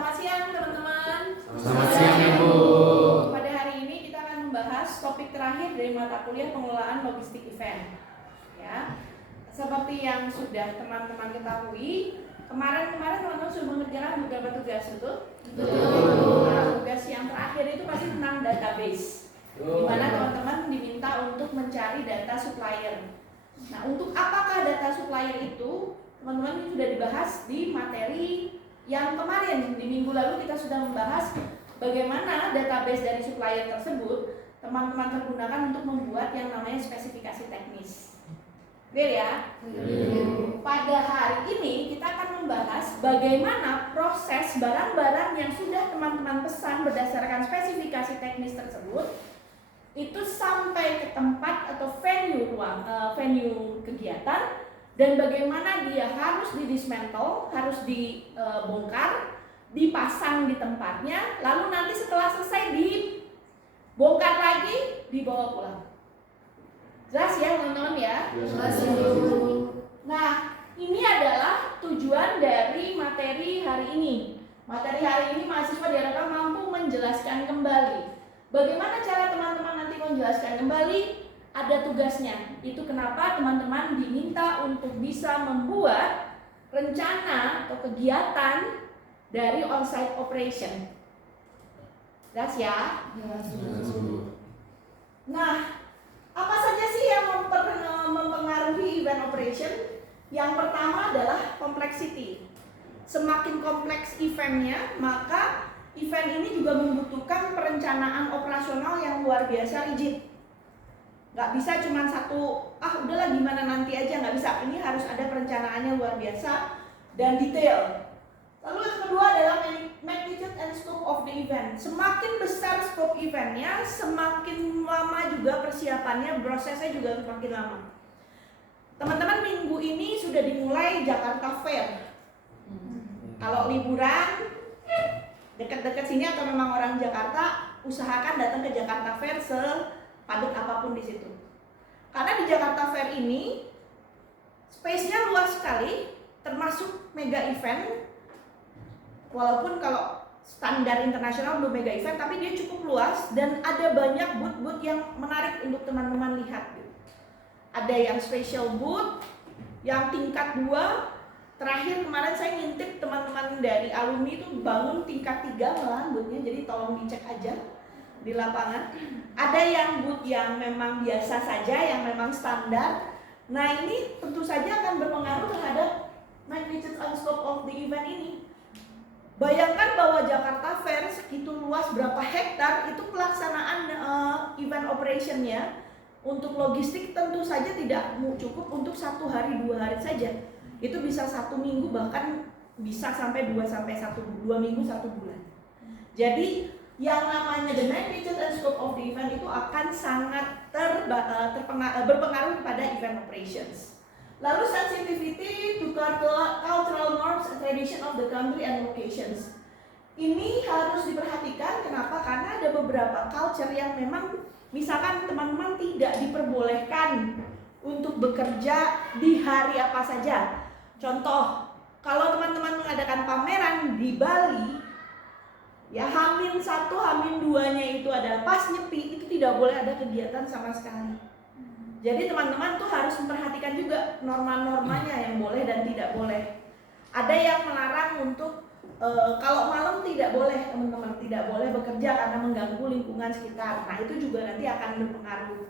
Selamat siang teman-teman. Selamat siang Ibu. Pada hari ini kita akan membahas topik terakhir dari mata kuliah pengelolaan logistik event. Ya, seperti yang sudah teman-teman ketahui, kemarin teman-teman sudah mengerjakan beberapa tugas itu. Nah, tugas yang terakhir itu pasti tentang database, di mana teman-teman diminta untuk mencari data supplier. Nah, untuk apakah data supplier itu? Teman-teman sudah dibahas di materi yang kemarin. Di minggu lalu kita sudah membahas bagaimana database dari supplier tersebut teman-teman pergunakan untuk membuat yang namanya spesifikasi teknis. Clear ya? Pada hari ini kita akan membahas bagaimana proses barang-barang yang sudah teman-teman pesan berdasarkan spesifikasi teknis tersebut itu sampai ke tempat atau venue kegiatan, dan bagaimana dia harus didismantle, harus dibongkar, dipasang di tempatnya, lalu nanti setelah selesai dibongkar lagi, dibawa pulang. Jelas ya teman-teman ya? Nah, ini adalah tujuan dari materi hari ini. Materi hari ini mahasiswa diharapkan mampu menjelaskan kembali. Bagaimana cara teman-teman nanti menjelaskan kembali? Ada tugasnya. Itu kenapa teman-teman diminta untuk bisa membuat rencana atau kegiatan dari on-site operation. Jelas ya? Nah, apa saja sih yang mempengaruhi event operation? Yang pertama adalah complexity. Semakin kompleks eventnya, maka event ini juga membutuhkan perencanaan operasional yang luar biasa rigid. Nggak bisa cuma satu, udahlah gimana nanti aja, nggak bisa. Ini harus ada perencanaannya luar biasa dan detail. Lalu yang kedua adalah magnitude and scope of the event. Semakin besar scope eventnya, semakin lama juga persiapannya, prosesnya juga semakin lama. Teman-teman, minggu ini sudah dimulai Jakarta Fair. Kalau liburan dekat-dekat sini atau memang orang Jakarta, usahakan datang ke Jakarta Fair padat apapun di situ. Karena di Jakarta Fair ini space-nya luas sekali, termasuk mega event. Walaupun kalau standar internasional belum mega event, tapi dia cukup luas dan ada banyak booth-booth yang menarik untuk teman-teman lihat. Ada yang special booth, yang tingkat 2. Terakhir kemarin saya ngintip teman-teman dari alumni itu bangun tingkat 3 malahan booth-nya, jadi tolong dicek aja di lapangan. Ada yang booth yang memang biasa saja, yang memang standar. Nah, ini tentu saja akan berpengaruh terhadap magnitude and scope of the event ini. Bayangkan bahwa Jakarta Fair segitu luas, berapa hektar, itu pelaksanaan event operationnya untuk logistik tentu saja tidak cukup untuk 1 hari 2 hari saja. Itu bisa 1 minggu, bahkan bisa sampai 2 minggu 1 bulan. Jadi yang namanya the magnitude and scope of the event itu akan sangat berpengaruh pada event operations. Lalu sensitivity to cultural norms and tradition of the country and locations. Ini harus diperhatikan. Kenapa? Karena ada beberapa culture yang memang misalkan teman-teman tidak diperbolehkan untuk bekerja di hari apa saja. Contoh, kalau teman-teman mengadakan pameran di Bali, ya H-1, H-2-nya itu adalah pas nyepi, itu tidak boleh ada kegiatan sama sekali. Jadi teman-teman tuh harus memperhatikan juga norma-normanya yang boleh dan tidak boleh. Ada yang melarang untuk kalau malam tidak boleh, teman-teman, tidak boleh bekerja karena mengganggu lingkungan sekitar. Nah, itu juga nanti akan berpengaruh.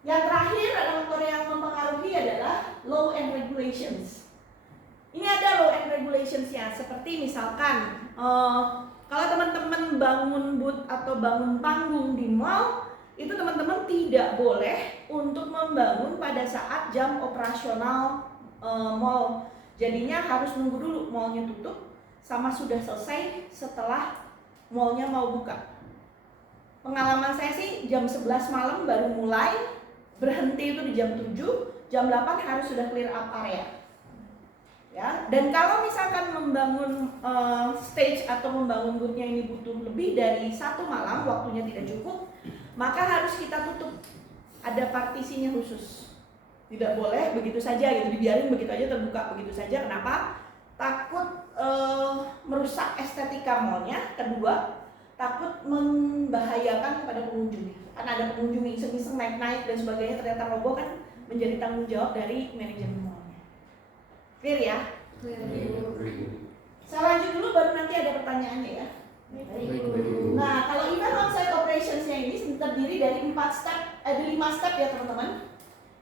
Yang terakhir adalah faktor yang mempengaruhi adalah law and regulations. Ini ada law and regulations-nya, seperti misalkan kalau teman-teman bangun booth atau bangun panggung di mall, itu teman-teman tidak boleh untuk membangun pada saat jam operasional mall. Jadinya harus nunggu dulu mallnya tutup sama sudah selesai setelah mallnya mau buka. Pengalaman saya sih jam 11 malam baru mulai, berhenti itu di jam 7, jam 8 harus sudah clear up area. Ya, dan kalau misalkan membangun stage atau membangun boothnya ini butuh lebih dari 1 malam, waktunya tidak cukup, maka harus kita tutup. Ada partisinya khusus. Tidak boleh begitu saja gitu, dibiarin begitu aja terbuka begitu saja. Kenapa? Takut merusak mallnya. Kedua, takut membahayakan kepada pengunjung. Karena ada pengunjung yang iseng-iseng naik-naik dan sebagainya, ternyata roboh kan menjadi tanggung jawab dari manajemen mallnya. Clear ya? Saya lanjut dulu baru nanti ada pertanyaannya ya. Nah, kalau event on-site operations-nya ini terdiri dari 5 step ya teman-teman.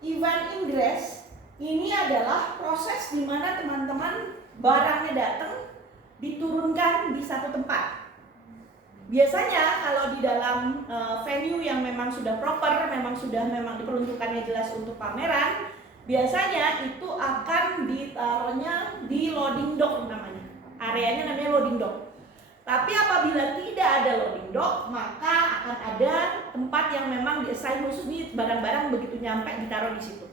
Event ingress ini adalah proses di mana teman-teman barangnya datang diturunkan di satu tempat. Biasanya kalau di dalam venue yang memang sudah proper, memang diperuntukannya jelas untuk pameran, biasanya itu akan ditaruhnya di loading dock namanya. Areanya namanya loading dock. Tapi apabila tidak ada loading dock, maka akan ada tempat yang memang di-assign khusus nih, barang-barang begitu nyampe ditaruh di situ.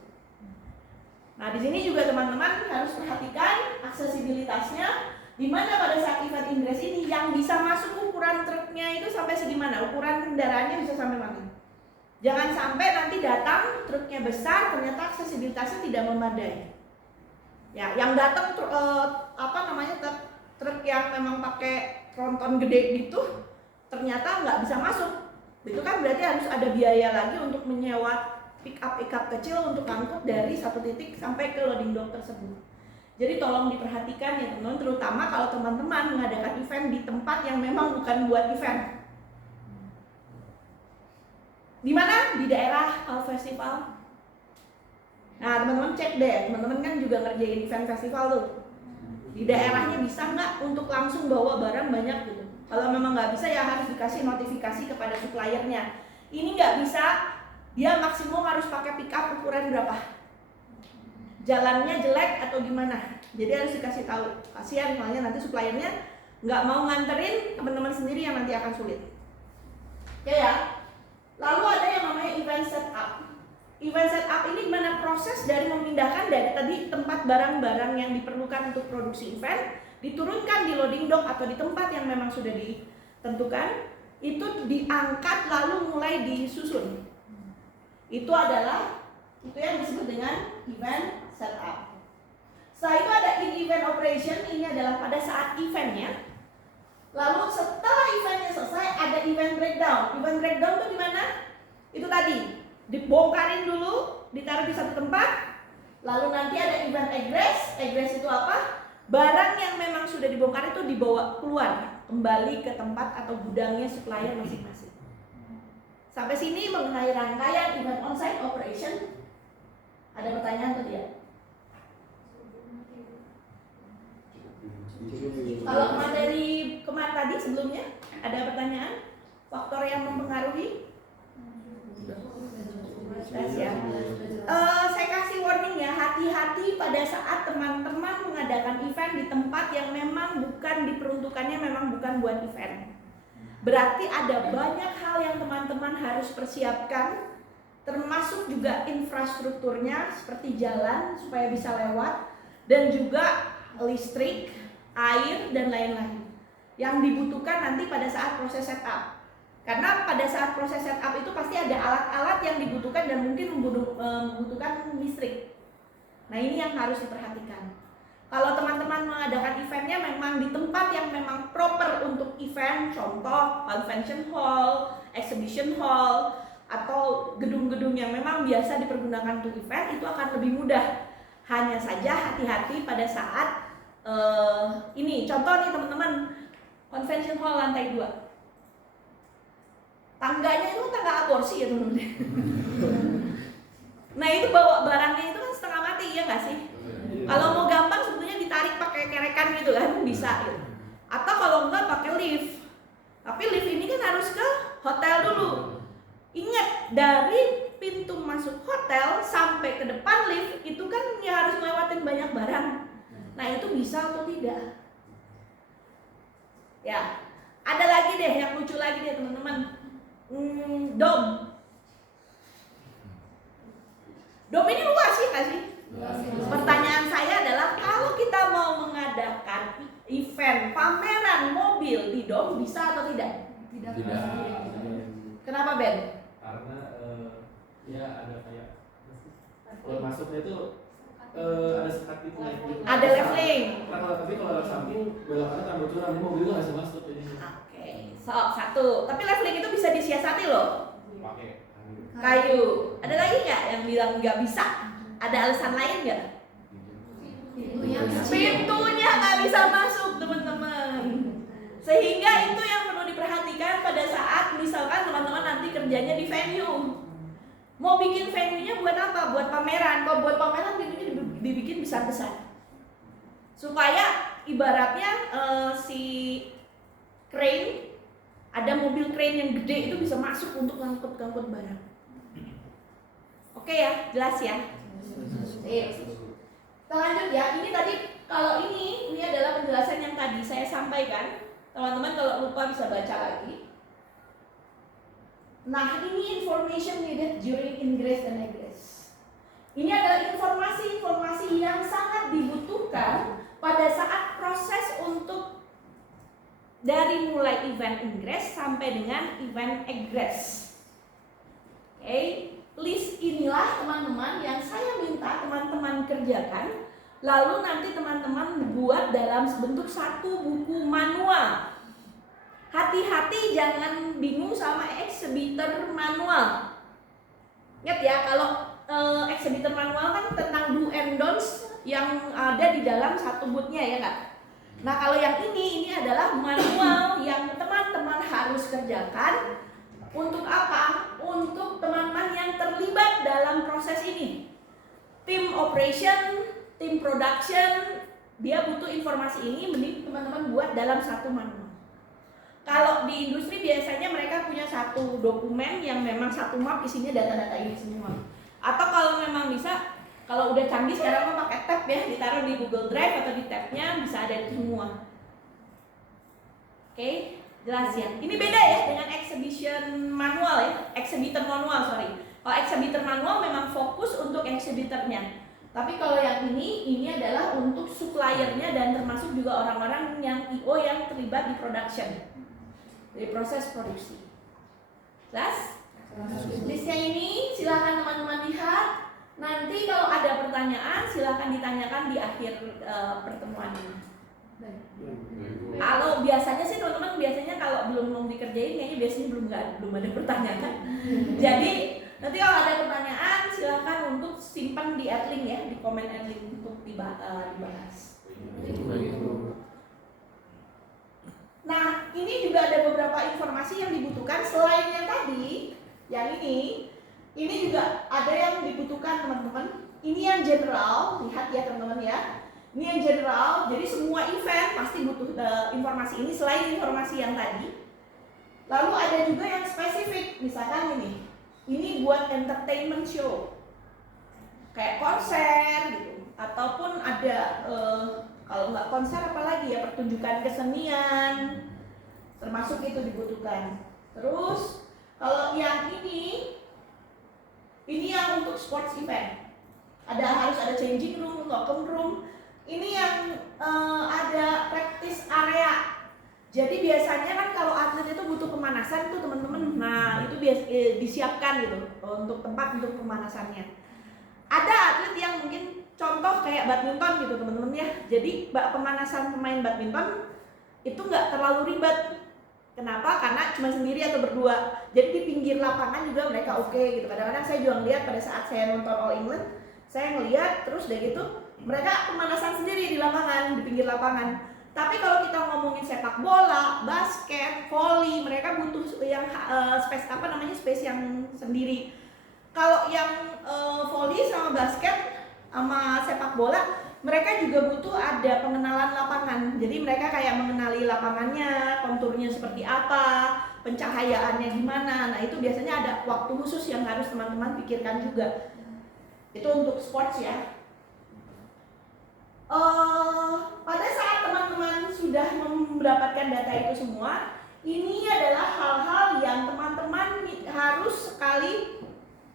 Nah, di sini juga teman-teman harus perhatikan aksesibilitasnya, di mana pada saat event ingress ini yang bisa masuk ukuran truknya itu sampai segimana, ukuran kendaraannya bisa sampai mana. Jangan sampai nanti datang truknya besar, ternyata aksesibilitasnya tidak memadai. Ya, yang datang truk yang memang pakai tronton gede gitu, ternyata nggak bisa masuk. Itu kan berarti harus ada biaya lagi untuk menyewa pick up kecil untuk angkut dari satu titik sampai ke loading dock tersebut. Jadi tolong diperhatikan ya teman-teman, terutama kalau teman-teman mengadakan event di tempat yang memang bukan buat event. Di mana? Di daerah festival. Nah, teman-teman cek deh, teman-teman kan juga ngerjain event festival tuh. Di daerahnya bisa nggak untuk langsung bawa barang banyak gitu. Kalau memang nggak bisa ya harus dikasih notifikasi kepada suppliernya. Ini nggak bisa, dia maksimum harus pakai pick up ukuran berapa, jalannya jelek atau gimana. Jadi harus dikasih tahu. Kasihan soalnya nanti suppliernya nggak mau nganterin, teman-teman sendiri yang nanti akan sulit. Ya. Lalu ada yang namanya event setup. Event setup ini gimana proses dari memindahkan dari tadi tempat barang-barang yang diperlukan untuk produksi event, diturunkan di loading dock atau di tempat yang memang sudah ditentukan, itu diangkat lalu mulai disusun. Itu yang disebut dengan event setup. Setelah itu ada in-event operation, ini adalah pada saat eventnya. Lalu setelah eventnya selesai ada event breakdown. Event breakdown itu di mana? Itu tadi dibongkarin dulu, ditaruh di satu tempat. Lalu nanti ada event egress. Egress itu apa? Barang yang memang sudah dibongkar itu dibawa keluar kembali ke tempat atau gudangnya supplier masing-masing. Sampai sini mengenai rangkaian event on-site operation. Ada pertanyaan atau tidak? Kalau materi kemarin tadi sebelumnya ada pertanyaan? Faktor yang mempengaruhi? Saya kasih warning ya, hati-hati pada saat teman-teman mengadakan event di tempat yang memang bukan diperuntukannya, memang bukan buat event. Berarti ada banyak hal yang teman-teman harus persiapkan, termasuk juga infrastrukturnya seperti jalan supaya bisa lewat, dan juga listrik, air, dan lain-lain yang dibutuhkan nanti pada saat proses setup. Karena pada saat proses setup itu pasti ada alat-alat yang dibutuhkan dan mungkin membutuhkan listrik. Nah, ini yang harus diperhatikan. Kalau teman-teman mengadakan eventnya memang di tempat yang memang proper untuk event, contoh convention hall, exhibition hall, atau gedung-gedung yang memang biasa dipergunakan untuk event, itu akan lebih mudah. Hanya saja hati-hati pada saat ini, contoh nih teman-teman, convention hall lantai 2. Tangganya itu tangga aborsi ya teman-teman. Nah, itu bawa barangnya itu kan setengah mati, ya nggak sih? Kalau mau gampang sebetulnya ditarik pakai kerekan gitu kan, bisa gitu. Atau kalau enggak pakai lift. Tapi lift ini kan harus ke hotel dulu. Ingat, dari pintu masuk hotel sampai ke depan lift itu kan ya harus ngelewatin banyak barang. Nah, itu bisa atau tidak? Ya, ada lagi deh yang lucu lagi deh teman-teman. Dom ini luas sih nggak sih? Pertanyaan saya adalah kalau kita mau mengadakan event pameran mobil di dom bisa atau tidak? Tidak. Kenapa Ben? Karena ya ada kayak masuknya itu ada sekat itu leveling. Ada leveling. Tapi kalau samping belokannya tambah curam, mobil nggak bisa masuk jadi. Oke, so satu. Tapi leveling itu bisa disiasati loh. Pakai Kayu. Ada lagi nggak yang bilang nggak bisa? Ada alasan lain nggak? Pintunya nggak bisa masuk, teman-teman. Sehingga itu yang perlu diperhatikan pada saat misalkan teman-teman nanti kerjanya di venue. Mau bikin venue-nya buat apa? Buat pameran. Kalau buat pameran pintunya dibikin besar-besar. Supaya ibaratnya si crane, ada mobil crane yang gede itu bisa masuk untuk ngangkut-ngangkut barang. Oke ya, jelas ya? Kita lanjut ya. Ini tadi, kalau ini adalah penjelasan yang tadi saya sampaikan. Teman-teman kalau lupa bisa baca lagi. Nah, ini information needed during ingress dan egress. Ini adalah informasi-informasi yang sangat dibutuhkan pada saat proses untuk dari mulai event ingress sampai dengan event egress. Oke, list inilah teman-teman yang saya minta teman-teman kerjakan. Lalu nanti teman-teman buat dalam bentuk satu buku manual. Hati-hati jangan bingung sama exhibitor manual. Ingat ya, kalau exhibitor manual kan tentang do and don'ts yang ada di dalam satu bootnya ya kan. Nah kalau yang ini adalah manual yang teman-teman harus kerjakan. Untuk apa? Untuk teman-teman yang terlibat dalam proses ini. Tim operation, tim production, dia butuh informasi ini, mending teman-teman buat dalam satu manual. Kalau di industri biasanya mereka punya satu dokumen yang memang satu map isinya data-data ini semua. Atau kalau memang bisa, kalau udah canggih sekarang mah pakai tab ya, ditaruh di Google Drive atau di tabnya bisa ada itu semua. Oke, jelas ya. Ini beda ya dengan exhibition manual ya, exhibitor manual sorry. Kalau exhibitor manual memang fokus untuk exhibitornya. Tapi kalau yang ini adalah untuk suppliernya dan termasuk juga orang-orang yang IO yang terlibat di production. Dari proses produksi. Jelas? Listnya ini silahkan teman-teman lihat. Nanti kalau ada pertanyaan silahkan ditanyakan di akhir pertemuan ini. Kalau biasanya sih teman-teman biasanya kalau belum mau dikerjain kayaknya biasanya belum ada pertanyaan. Jadi nanti kalau ada pertanyaan silahkan untuk simpan di adlink ya, di komen adlink untuk dibahas. Nah, ini juga ada beberapa informasi yang dibutuhkan selain yang tadi, yang ini juga ada yang dibutuhkan teman-teman. Ini yang general, lihat ya teman-teman ya. Ini yang general, jadi semua event pasti butuh informasi ini selain informasi yang tadi. Lalu ada juga yang spesifik, misalkan ini buat entertainment show, kayak konser gitu, ataupun ada kalau nggak konser apalagi ya pertunjukan kesenian, termasuk itu dibutuhkan. Terus kalau yang ini yang untuk sports event, harus ada changing room, locker room. Ini yang ada practice area. Jadi biasanya kan kalau atlet itu butuh pemanasan tuh teman-teman. Nah itu disiapkan gitu untuk tempat untuk pemanasannya. Ada atlet yang mungkin contoh kayak badminton gitu teman-teman ya. Jadi pemanasan pemain badminton itu nggak terlalu ribet. Kenapa? Karena cuma sendiri atau berdua. Jadi di pinggir lapangan juga mereka oke gitu. Kadang-kadang saya juga ngeliat pada saat saya nonton All England, saya ngeliat terus udah gitu mereka pemanasan sendiri di lapangan, di pinggir lapangan. Tapi kalau kita ngomongin sepak bola, basket, volley, mereka butuh yang space yang sendiri. Kalau yang volley sama basket sama sepak bola, mereka juga butuh ada pengenalan lapangan. Jadi mereka kayak mengenali lapangannya, konturnya seperti apa, pencahayaannya gimana. Nah itu biasanya ada waktu khusus yang harus teman-teman pikirkan juga. Itu untuk sports ya. Pada saat teman-teman sudah mendapatkan data itu semua, ini adalah hal-hal yang teman-teman harus sekali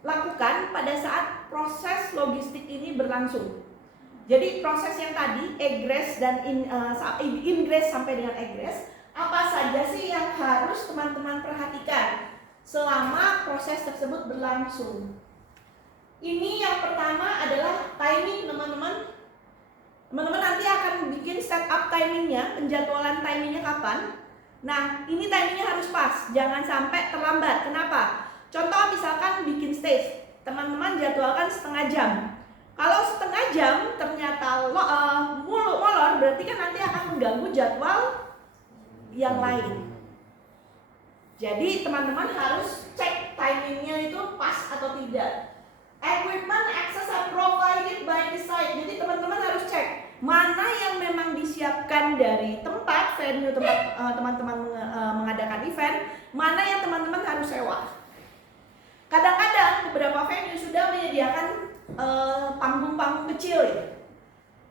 lakukan pada saat proses logistik ini berlangsung. Jadi proses yang tadi egress dan ingress sampai dengan egress, apa saja sih yang harus teman-teman perhatikan selama proses tersebut berlangsung? Ini yang pertama adalah timing, teman-teman. Teman-teman nanti akan bikin setup timingnya, penjadwalan timingnya kapan. Nah, ini timingnya harus pas, jangan sampai terlambat. Kenapa? Contoh misalkan bikin stage, teman-teman jadwalkan setengah jam. Kalau setengah jam ternyata molor, berarti kan nanti akan mengganggu jadwal yang lain. Jadi teman-teman harus cek timingnya itu pas atau tidak. Equipment access are provided by the site. Jadi teman-teman harus cek mana yang memang disiapkan dari tempat venue tempat teman-teman mengadakan event, mana yang teman-teman harus sewa. Kadang-kadang beberapa venue sudah menyediakan panggung-panggung kecil ya.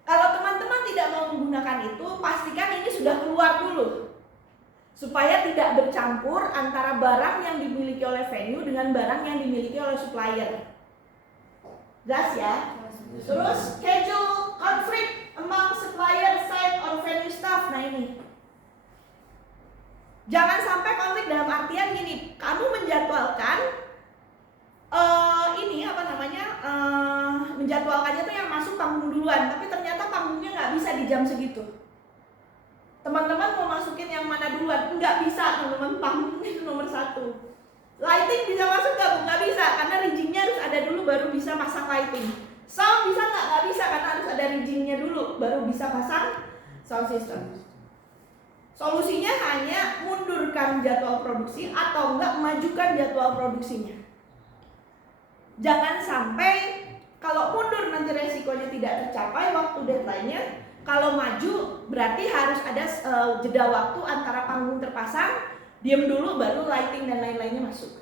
Kalau teman-teman tidak mau menggunakan itu, pastikan ini sudah keluar dulu supaya tidak bercampur antara barang yang dimiliki oleh venue dengan barang yang dimiliki oleh supplier. Jelas ya? Terus schedule conflict among supplier, site, or venue staff. Nah ini, jangan sampai konflik dalam artian gini, kamu menjadwalkan menjadwalkannya tuh yang masuk panggung duluan, tapi ternyata panggungnya nggak bisa di jam segitu. Teman-teman mau masukin yang mana duluan? Nggak bisa, teman-teman, panggungnya itu nomor 1. Lighting bisa masuk nggak bisa, karena riggingnya harus ada dulu baru bisa pasang lighting. Sound bisa nggak bisa, karena harus ada riggingnya dulu baru bisa pasang sound system. Solusinya hanya mundurkan jadwal produksi atau enggak majukan jadwal produksinya. Jangan sampai kalau mundur nanti resikonya tidak tercapai waktu deadline-nya. Kalau maju berarti harus ada jeda waktu antara panggung terpasang, diam dulu baru lighting dan lain-lainnya masuk.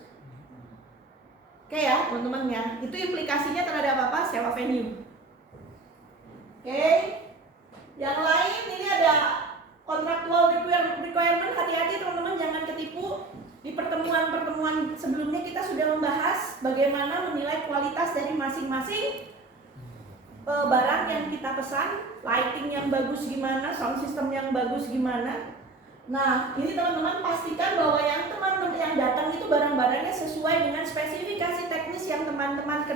Oke ya teman-teman ya, itu implikasinya terhadap apa? Sewa venue. Oke, yang lain ini ada contractual requirement. Hati-hati teman-teman, jangan ketipu. Di pertemuan-pertemuan sebelumnya kita sudah membahas bagaimana menilai kualitas dari masing-masing barang yang kita pesan, lighting yang bagus gimana, sound system yang bagus gimana. Nah, ini teman-teman pastikan bahwa yang teman-teman yang datang itu barang-barangnya sesuai dengan spesifikasi teknis yang teman-teman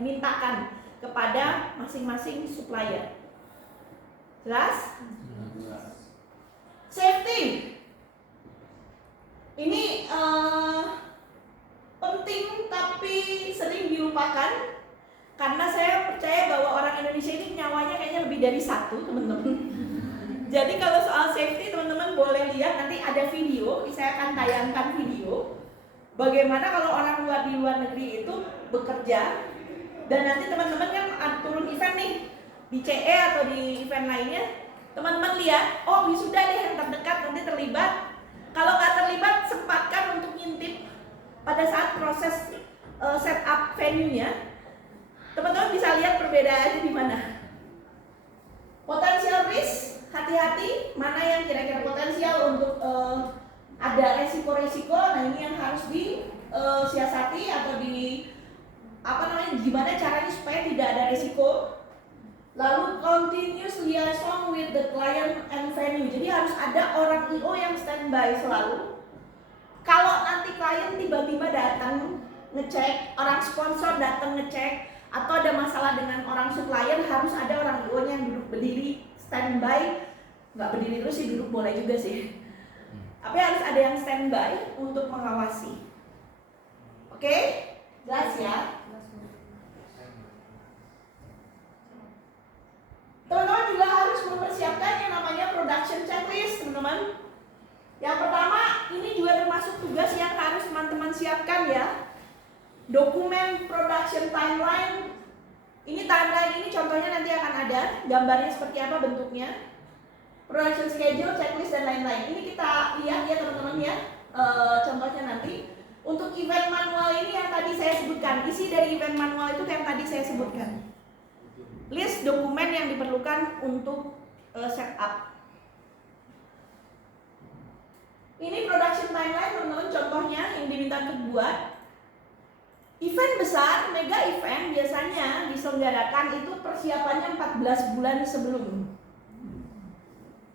mintakan kepada masing-masing supplier. Jelas? Safety. Ini penting tapi sering dilupakan karena saya percaya bahwa orang Indonesia ini nyawanya kayaknya lebih dari 1, teman-teman. Jadi kalau soal safety teman-teman boleh lihat, nanti ada video, saya akan tayangkan video bagaimana kalau orang di luar negeri itu bekerja, dan nanti teman-teman kan turun event nih di CE atau di event lainnya, teman-teman lihat, oh wisuda deh yang terdekat nanti terlibat. Kalau nggak terlibat, sempatkan untuk ngintip pada saat proses setup venue-nya. Teman-teman bisa lihat perbedaannya di mana. Potensial risk, hati-hati mana yang kira-kira potensial untuk ada resiko-resiko. Nah ini yang harus disiasati atau gimana caranya supaya tidak ada resiko. Lalu continuous liaison with the client and venue. Jadi harus ada orang IO yang standby selalu. Kalau nanti klien tiba-tiba datang ngecek, orang sponsor datang ngecek, atau ada masalah dengan orang supplier, harus ada orang IO-nya yang duduk berdiri standby. Nggak berdiri terus sih, duduk boleh juga sih. Tapi harus ada yang standby untuk mengawasi. Oke? Jelas ya? Teman-teman juga harus mempersiapkan yang namanya production checklist, teman-teman. Yang pertama, ini juga termasuk tugas yang harus teman-teman siapkan ya. Dokumen production timeline. Ini timeline ini contohnya nanti akan ada, gambarnya seperti apa bentuknya. Production schedule, checklist dan lain-lain. Ini kita lihat ya teman-teman ya. Contohnya nanti. Untuk event manual ini yang tadi saya sebutkan, isi dari event manual itu yang tadi saya sebutkan. List dokumen yang diperlukan untuk setup. Ini production timeline teman-teman, contohnya yang diminta untuk buat. Event besar, mega event biasanya diselenggarakan itu persiapannya 14 bulan sebelum.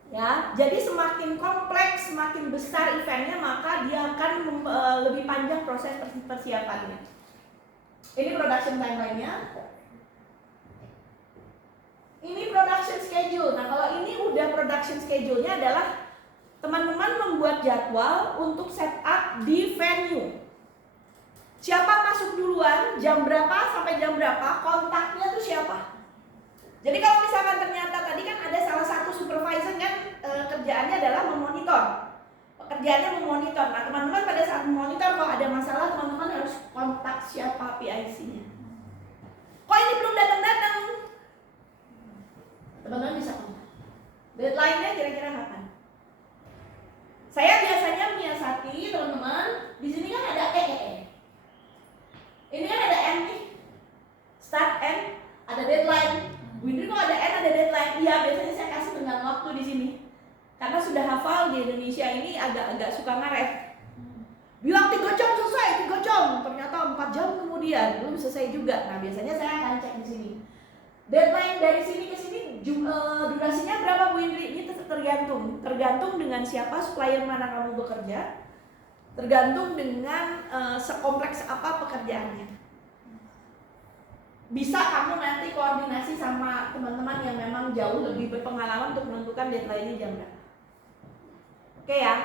Ya, jadi semakin kompleks, semakin besar eventnya, maka dia akan lebih panjang proses persiapannya. Ini production timeline-nya. Ini production schedule. Nah, kalau ini udah production schedule-nya adalah teman-teman membuat jadwal untuk setup di venue. Siapa masuk duluan, jam berapa sampai jam berapa, kontaknya tuh siapa. Jadi kalau misalkan ternyata tadi kan ada salah satu supervisor kan kerjaannya adalah memonitor. Pekerjaannya memonitor. Nah, teman-teman pada saat memonitor kalau ada masalah, teman-teman harus kontak siapa PIC-nya. Kok ini belum datang-datang? Teman-teman bisa kontak. Deadline-nya kira-kira kapan? Saya biasanya menyiasati teman-teman, di sini kan ada Ini kan ada N nih. Start N, ada deadline. Windri kok ada N, ada deadline. Iya, biasanya saya kasih tenggang waktu di sini. Karena sudah hafal di Indonesia ini agak-agak suka ngaret. Bilang 3 jam selesai, 3 jam. Ternyata 4 jam kemudian belum selesai juga. Nah, biasanya saya akan cek di sini. Deadline dari sini ke sini durasinya berapa Bu Indri? Ini tergantung dengan siapa supplier mana kamu bekerja, tergantung dengan sekompleks apa pekerjaannya. Bisa kamu nanti koordinasi sama teman-teman yang memang jauh lebih berpengalaman untuk menentukan deadline-nya jam berapa. Oke ya.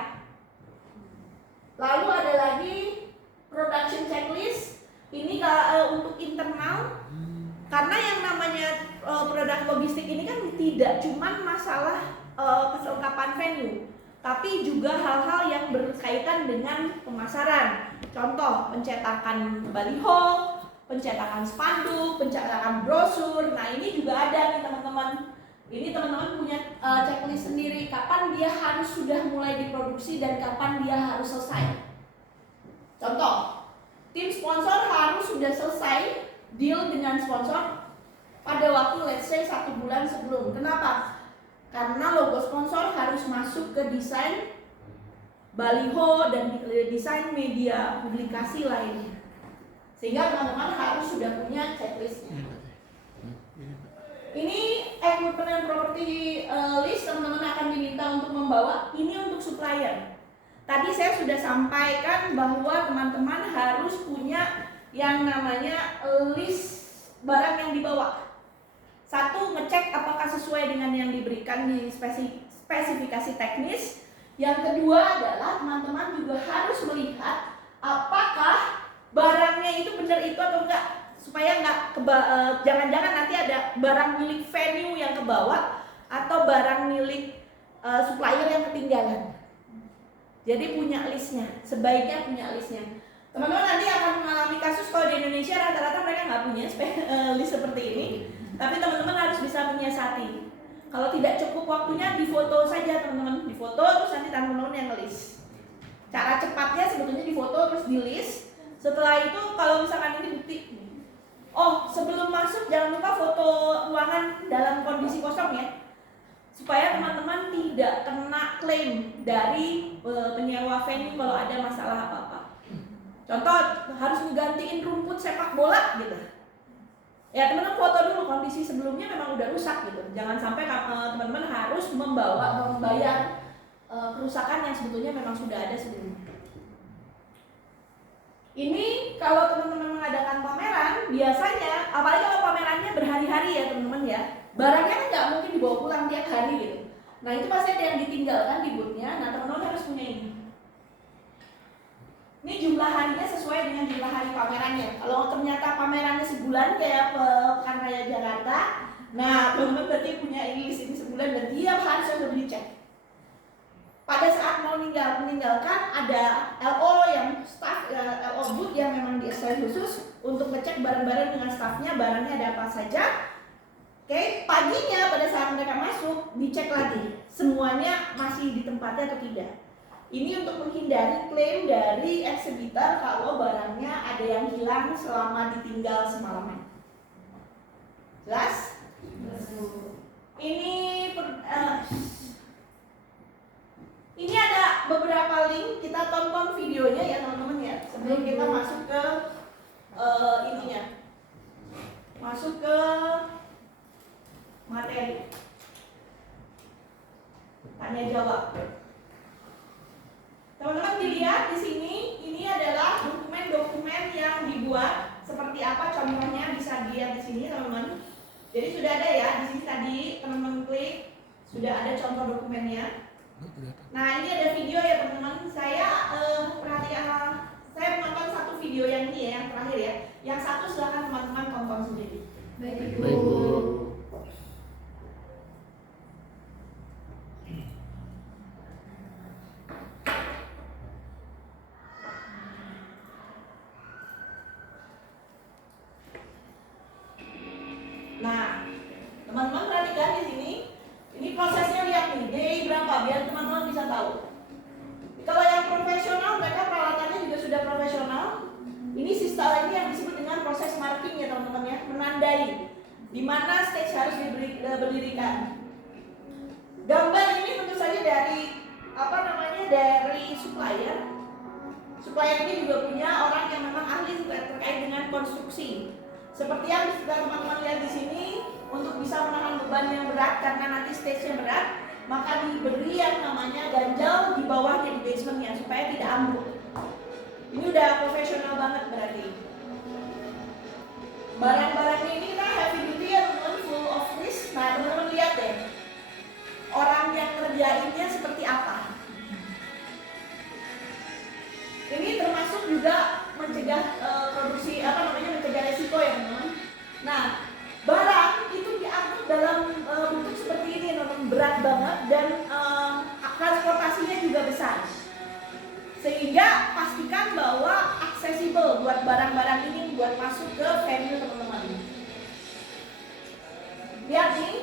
Lalu ada lagi production checklist. Ini untuk internal. Karena yang namanya produk logistik ini kan tidak cuma masalah keselengkapan venue, tapi juga hal-hal yang berkaitan dengan pemasaran. Contoh, pencetakan baliho, pencetakan spanduk, pencetakan brosur. Nah, ini juga ada nih teman-teman. Ini teman-teman punya checklist sendiri kapan dia harus sudah mulai diproduksi dan kapan dia harus selesai. Contoh, tim sponsor harus sudah selesai deal dengan sponsor pada waktu let's say 1 bulan sebelum. Kenapa? Karena logo sponsor harus masuk ke desain baliho dan desain media publikasi lainnya. Sehingga teman-teman harus sudah punya checklistnya. Ini equipment and property list teman-teman akan diminta untuk membawa. Ini untuk supplier. Tadi saya sudah sampaikan bahwa teman-teman harus punya yang namanya list barang yang dibawa. Satu, ngecek apakah sesuai dengan yang diberikan di spesifikasi teknis. Yang kedua adalah teman-teman juga harus melihat apakah barangnya itu benar itu atau enggak, supaya enggak jangan-jangan nanti ada barang milik venue yang kebawa atau barang milik supplier yang ketinggalan. Jadi punya listnya, sebaiknya punya listnya. Teman-teman nanti akan mengalami kasus kalau di Indonesia rata-rata mereka nggak punya list seperti ini, tapi teman-teman harus bisa menyiasati. Kalau tidak cukup waktunya, difoto saja teman-teman, difoto terus nanti teman-teman yang nge-list. Cara cepatnya sebetulnya difoto terus di list. Setelah itu kalau misalkan ini bukti, oh sebelum masuk jangan lupa foto ruangan dalam kondisi kosong ya, supaya teman-teman tidak kena klaim dari penyewa venue kalau ada masalah apa-apa. Contoh harus menggantiin rumput sepak bola gitu. Ya teman-teman foto dulu kondisi sebelumnya memang udah rusak gitu. Jangan sampai teman-teman harus membayar kerusakan yang sebetulnya memang sudah ada sebelumnya. Ini kalau teman-teman mengadakan pameran, biasanya, apalagi kalau pamerannya berhari-hari ya teman-teman ya, barangnya kan nggak mungkin dibawa pulang tiap hari gitu. Nah itu pasti ada yang ditinggalkan di boothnya. Nah teman-teman harus punya ini. Ini jumlah harinya sesuai dengan jumlah hari pamerannya. Kalau ternyata pamerannya sebulan kayak Pekan Raya Jakarta, nah teman-teman berarti punya list ini sebulan dan tiap hari sudah dicek. Pada saat mau meninggalkan ada LO yang staff, LO booth yang memang di-assign khusus untuk ngecek barang-barang dengan staffnya, barangnya ada apa saja. Oke, paginya pada saat mereka masuk dicek lagi semuanya masih di tempatnya atau tidak. Ini untuk menghindari klaim dari exhibitor kalau barangnya ada yang hilang selama ditinggal semalaman. Jelas? Ini ada beberapa link, kita tonton videonya ya teman-teman ya sebelum kita masuk ke ininya, masuk ke materi tanya jawab. Teman-teman dilihat di sini, ini adalah dokumen-dokumen yang dibuat seperti apa lihat di sini teman-teman. Jadi sudah ada ya di sini tadi teman-teman klik, sudah ada contoh dokumennya. Nah ini ada video ya teman-teman. Saya perhatikan, saya menonton satu video yang ini ya, yang terakhir ya. Yang satu silahkan teman-teman tonton sendiri. Baik, Baik, Bu. Nah, teman-teman perhatikan di sini. Ini prosesnya, lihat nih, DI berapa biar teman-teman bisa tahu. Kalau yang profesional, mereka peralatannya juga sudah profesional. Ini sistem ini yang disebut dengan proses marking ya teman-teman ya, menandai di mana stage harus berdirikan. Gambar ini tentu saja dari dari supplier. Supplier ini juga punya orang yang memang ahli terkait dengan konstruksi. Seperti yang sudah teman-teman lihat di sini, untuk bisa menahan beban yang berat karena nanti stage-nya berat, maka diberi yang namanya ganjal di bawahnya, di basementnya, supaya tidak ambruk. Ini udah profesional banget berarti. Barang-barangnya ini kita heavy duty ya teman-teman, full of risk. Nah teman-teman lihat deh, orang yang kerjainnya seperti apa. Ini termasuk juga mencegah produksi mencegah resiko ya teman-teman. Nah barang itu diangkut dalam bentuk seperti ini teman-teman, berat banget dan transportasinya juga besar. Sehingga pastikan bahwa aksesibel buat barang-barang ini buat masuk ke venue teman-teman. Lihat nih,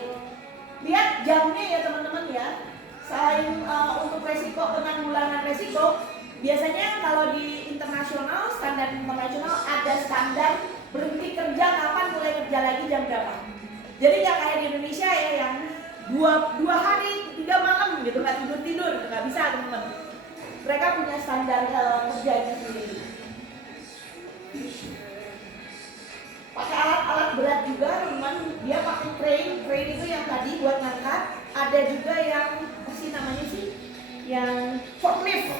lihat jamnya ya teman-teman ya. Selain untuk resiko, penanggulangan resiko, biasanya kalau di internasional, standar internasional ada standar berhenti kerja kapan, mulai kerja lagi jam berapa. Jadi nggak kayak di Indonesia ya yang dua hari 3 malam gitu nggak tidur, nggak bisa teman-teman. Mereka punya standar kerjanya sendiri. Pakai alat-alat berat juga teman-teman. Dia pakai crane itu yang tadi buat ngangkat. Ada juga yang apa sih namanya sih? Yang forklift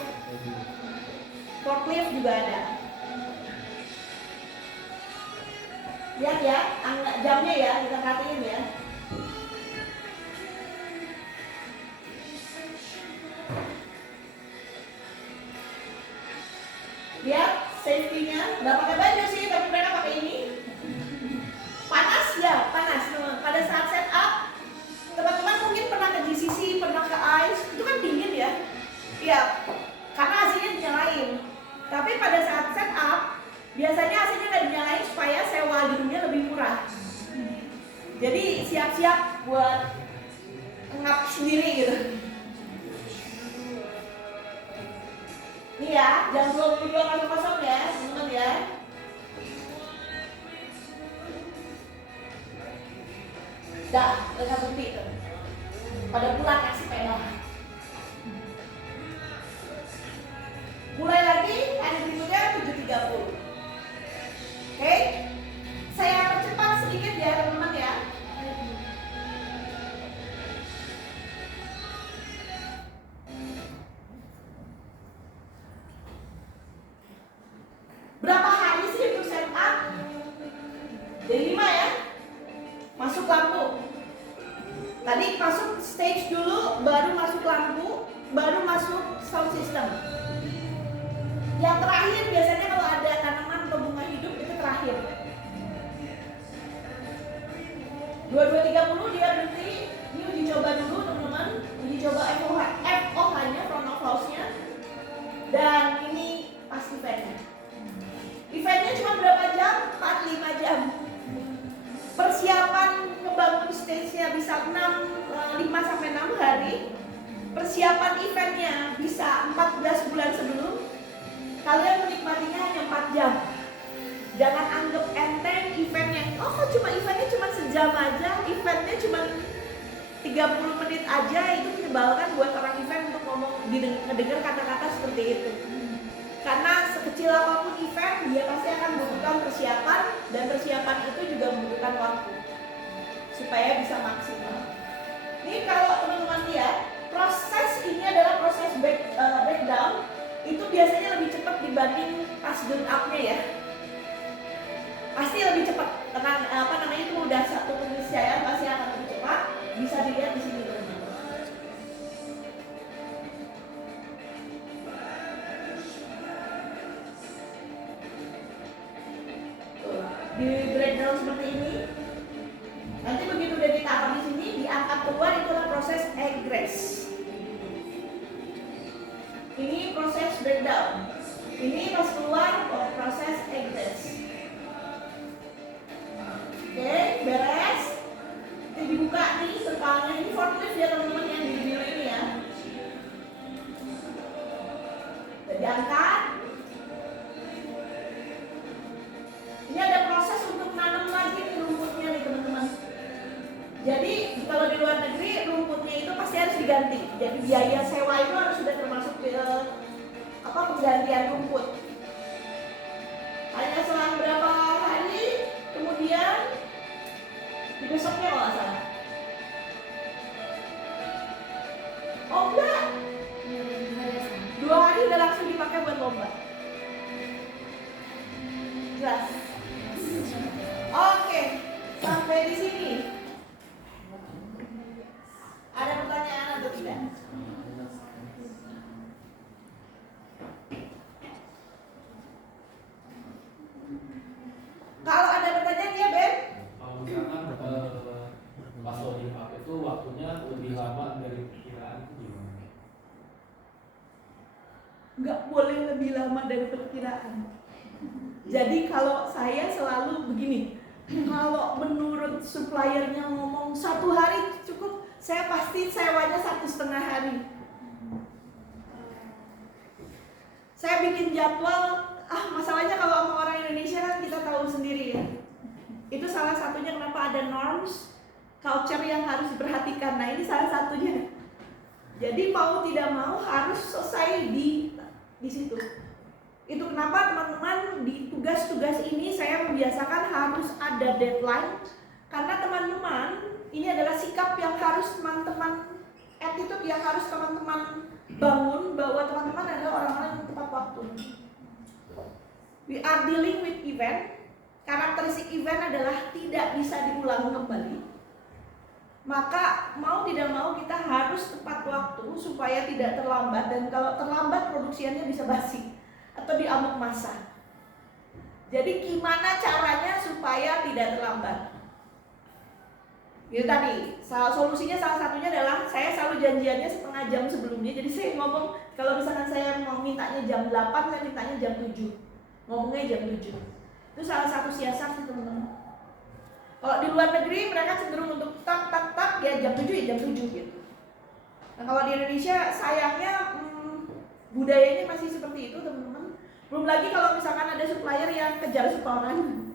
juga ada. Lihat ya, jamnya ya, kita perhatiin ya. Lihat safety-nya, nggak pakai baju sih, tapi mereka pakai ini. Panas ya, panas teman. Pada saat setup, teman-teman mungkin pernah ke GCC, pernah ke ICE, itu kan dingin ya. Iya, karena AC-nya dinyalain. Tapi pada saat setup, biasanya AC-nya nggak dinyalain supaya sewa gedungnya lebih murah. Jadi siap-siap buat ngap sendiri gitu. Nih ya, jam 22.00 ya, teman-teman ya. Dah, mereka berhenti tuh. Pada pulang naik sepeda. Mulai lagi, hari berikutnya 7.30. Oke? Saya percepat sedikit ya teman-teman ya. Berapa hari sih untuk setup? Dari 5 ya. Masuk lampu. Tadi masuk stage dulu, baru masuk lampu, baru masuk sound system. Yang terakhir biasanya kalau ada tanaman atau bunga hidup itu terakhir. 22.30 dia berhenti. Ini uji coba dulu teman-teman. Uji coba FOH-nya, front of house-nya. Dan ini pas eventnya. Eventnya cuma berapa jam? 4-5 jam. Persiapan ngebangun stage-nya bisa 5-6 hari. Persiapan eventnya bisa 14 bulan sebelum. Kalian menikmatinya hanya 4 jam. Jangan anggap enteng eventnya. Oh, eventnya cuma sejam aja, eventnya cuma 30 menit aja, itu menyebalkan buat orang event untuk ngedengar kata-kata seperti itu. Karena sekecil apapun event, dia pasti akan membutuhkan persiapan, dan persiapan itu juga membutuhkan waktu supaya bisa maksimal. Ini kalau teman-teman lihat, proses ini adalah proses breakdown, itu biasanya lebih cepat dibanding pas build up-nya ya. Pasti lebih cepat. itu udah satu keniscayaan pasti akan lebih cepat. Bisa dilihat di sini teman-teman. Di breakdown seperti ini. Nanti begitu udah ditaruh di sini, diangkat keluar, itulah proses egress. Ini proses breakdown. Ini pas keluar proses egress. Oke, beres. Ini dibuka nih sepalnya. Ini forklift ya teman-teman yang di biru ini ya. Udah diangkat. Ini ada proses untuk nanam lagi nih rumputnya nih teman-teman. Jadi kalau di luar negeri rumputnya itu pasti harus diganti. Jadi biaya sewa itu harus sudah termasuk penggantian rumput. Hanya selang berapa hari kemudian di besoknya kalau nggak salah. Oh enggak, 2 hari udah langsung dipakai buat lomba. Jelas. Oke, sampai di sini. Ada pertanyaan atau tidak? Kalau ada pertanyaan ya Ben? Kalau misalkan pas loading up itu waktunya lebih lama dari perkiraan itu gimana? Nggak boleh lebih lama dari perkiraan. Jadi kalau saya selalu begini, kalau menurut suppliernya ngomong 1 hari cukup, saya pasti sewanya 1,5 hari. Saya bikin jadwal, masalahnya kalau sama orang Indonesia kan kita tahu sendiri ya. Itu salah satunya kenapa ada norms, culture yang harus diperhatikan. Nah ini salah satunya. Jadi mau tidak mau harus selesai di situ. Itu kenapa teman-teman di tugas-tugas ini saya membiasakan harus ada deadline. Karena teman-teman, ini adalah sikap yang harus teman-teman, attitude yang harus teman-teman bangun, bahwa teman-teman adalah orang-orang yang tepat waktu. We are dealing with event. Karakteristik event adalah tidak bisa diulang kembali. Maka mau tidak mau kita harus tepat waktu supaya tidak terlambat. Dan kalau terlambat produksiannya bisa basi atau diamuk masa. Jadi gimana caranya supaya tidak terlambat? Itu tadi, solusinya salah satunya adalah saya selalu janjiannya setengah jam sebelumnya. Jadi saya ngomong, kalau misalkan saya mau mintanya jam 8, saya mintanya jam 7. Ngomongnya jam 7. Itu salah satu siasat sih teman-teman. Kalau di luar negeri mereka cenderung untuk tak ya jam 7 ya jam 7 gitu. Nah kalau di Indonesia sayangnya budayanya masih seperti itu teman-teman. Belum lagi kalau misalkan ada supplier yang kejar setoran.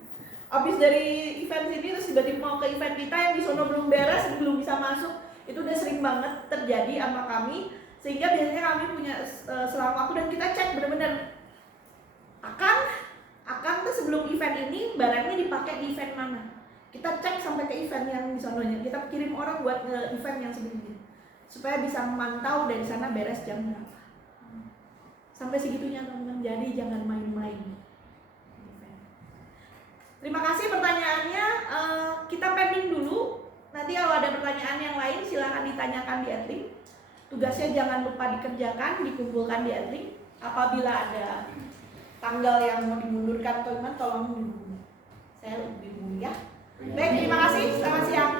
Abis dari event sini terus tiba-tiba mau ke event kita yang di sono belum beres, belum bisa masuk. Itu udah sering banget terjadi sama kami. Sehingga biasanya kami punya selang waktu dan kita cek benar-benar akan tuh sebelum event ini barangnya dipakai di event mana. Kita cek sampai ke event yang di sononya. Kita kirim orang buat event yang sebelumnya supaya bisa memantau dari sana beres jam berapa. Sampai segitunya teman-teman. Jadi jangan main-main. Terima kasih pertanyaannya. Kita pending dulu. Nanti kalau ada pertanyaan yang lain silahkan ditanyakan di adlink. Tugasnya jangan lupa dikerjakan, dikumpulkan di adlink. Apabila ada tanggal yang mau dimundurkan teman-teman, tolong dimundur. Saya lebih dulu ya. Baik, terima kasih. Selamat siang.